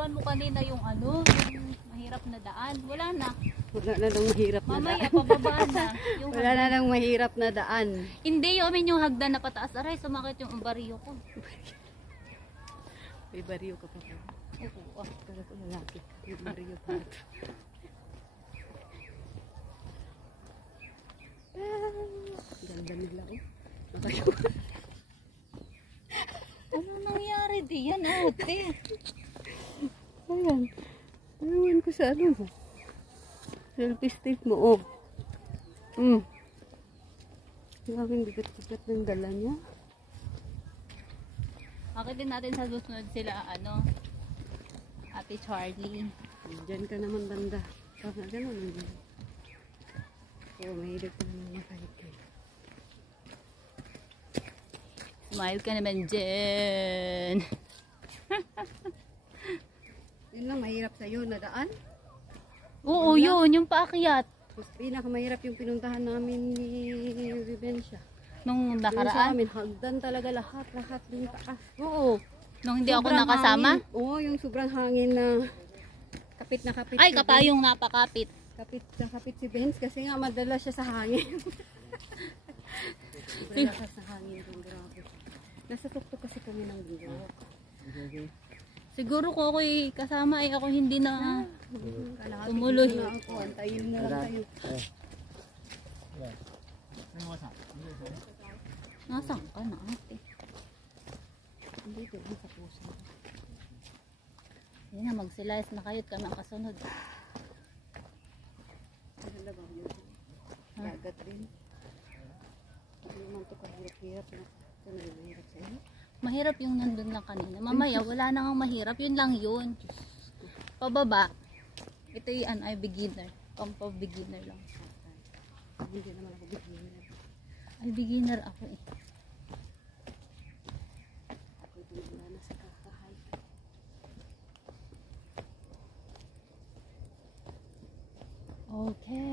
nabidyoan mo kanina yung ano, yung mahirap na daan. Wala na. Wala na lang mahirap na Mamaya, daan. pababa na. Yung Wala na lang mahirap na daan. Hindi, yung hagdan na pataas. Aray, sumakit yung bariyo ko. May bariyo ka pa po. Oo. Kala ko lalaki. May bariyo pa. Ganda nila oh. Ano nangyari diyan, ate? Ayan. Ewan ko sa ano mo. Selfie stick mo oh. Maraming bigat-bigat ng dala niya. Akitin natin sa susunod sila, ano, Ate Charlie. Diyan ka naman banda. Tama ka naman. Oo, mahilig ka naman makahit kayo. Smile ka naman dyan. Yun lang, mahirap sa'yo na daan. Oo, yun, yung paakyat. Mas pinakamahirap yung pinuntahan namin ni Vivencia. Nung Yung sa nakaraan. amin, hagdan talaga lahat yung taas. Oo. Nung hindi ako Sobrang nakasama. hangin. Oo, yung sobrang hangin na kapit na kapit. Ay, si kapayong napakapit. Kapit na kapit si Benz kasi nga madala siya sa hangin. Sobrang lakas sa hangin kung grabe. Nasa tuktok kasi kami ng bundok. Siguro kung ako'y kasama ay ako hindi na Kalahati tumuloy. na ako. Antayin na lang tayo. Nasaan ka na, ate? Hindi doon sa puso. Yan na, magsilayas na kayo't kami ang kasunod. Maganda ba yun? Dagat rin. Hindi naman ito kahirap-hirap na. Ito na yung mahirap sa'yo. Mahirap yung nandun lang kanina. Mamaya, wala na nga mahirap. Yun lang yun. Pababa. Ito yung ay beginner. Pampa-beginner lang. Hindi naman ako beginner. Ay, beginner ako eh. Ako ito wala na sa kakahay. Okay.